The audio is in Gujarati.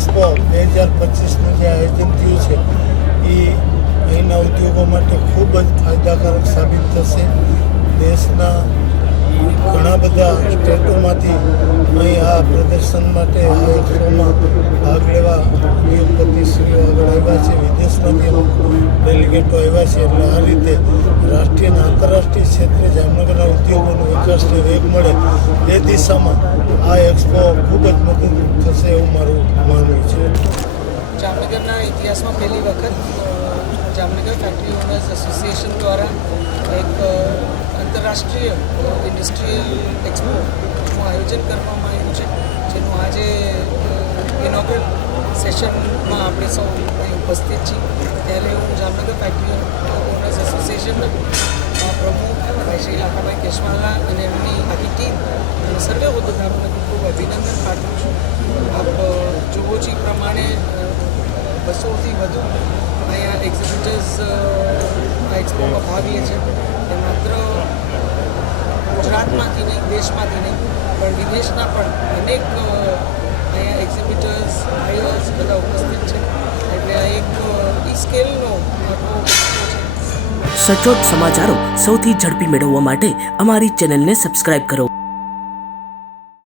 એક્સપો 2025નું જે આયોજન થયું છે એ અહીંના ઉદ્યોગો માટે ખૂબ જ ફાયદાકારક સાબિત થશે. દેશના ઘણા બધા સ્ટેટોમાંથી અહીં આ પ્રદર્શન માટે આ એક્સપોમાં ભાગ લેવા ઉદ્યોગપતિશ્રીઓ આગળ આવ્યા છે. વિદેશમાંથી ડેલિગેટો આવ્યા છે. એટલે આ રીતે રાષ્ટ્રીય અને આંતરરાષ્ટ્રીય ક્ષેત્રે જામનગરના ઉદ્યોગોનો વિકાસને વેગ મળે એ દિશામાં આ એક્સપો ખૂબ જ મદદરૂપ થશે એવું મારું માનવું છે. જામનગરના ઇતિહાસમાં પહેલી વખત જામનગર ફેક્ટરી ઓનર્સ એસોસિએશન દ્વારા એક આંતરરાષ્ટ્રીય ઇન્ડસ્ટ્રીયલ એક્સપોનું આયોજન કરવામાં આવ્યું છે, જેનું આજે ઇનોગ્રેલ સેશનમાં આપણે સૌ અહીં ઉપસ્થિત છીએ. ત્યારે હું જામનગર ફેક્ટરી ઓનર્સ એસોસિએશનના પ્રમુખ ભાઈ શ્રી લાખાભાઈ કેશવાલા અને એમની આખી ટીમ અને સર્વે હોદ્દેદારોને ખૂબ અભિનંદન પાઠવું છું. આપ જુઓ છો પ્રમાણે 200થી વધુ અહીંયા એક્ઝિબિટર્સ આ એક્સપોમાં ભાગ લે છે. એ માત્ર ગુજરાતમાંથી નહીં, દેશમાંથી નહીં, પણ વિદેશના પણ અનેક અહીંયા એક્ઝિબિટર્સ બાયર્સ બધા ઉપસ્થિત છે. એટલે આ એક ઈ સ્કેલનો મોટો છે. સચોટ સમાચારો સૌથી ઝડપી મેળવવા માટે અમારી ચેનલને સબસ્ક્રાઇબ કરો.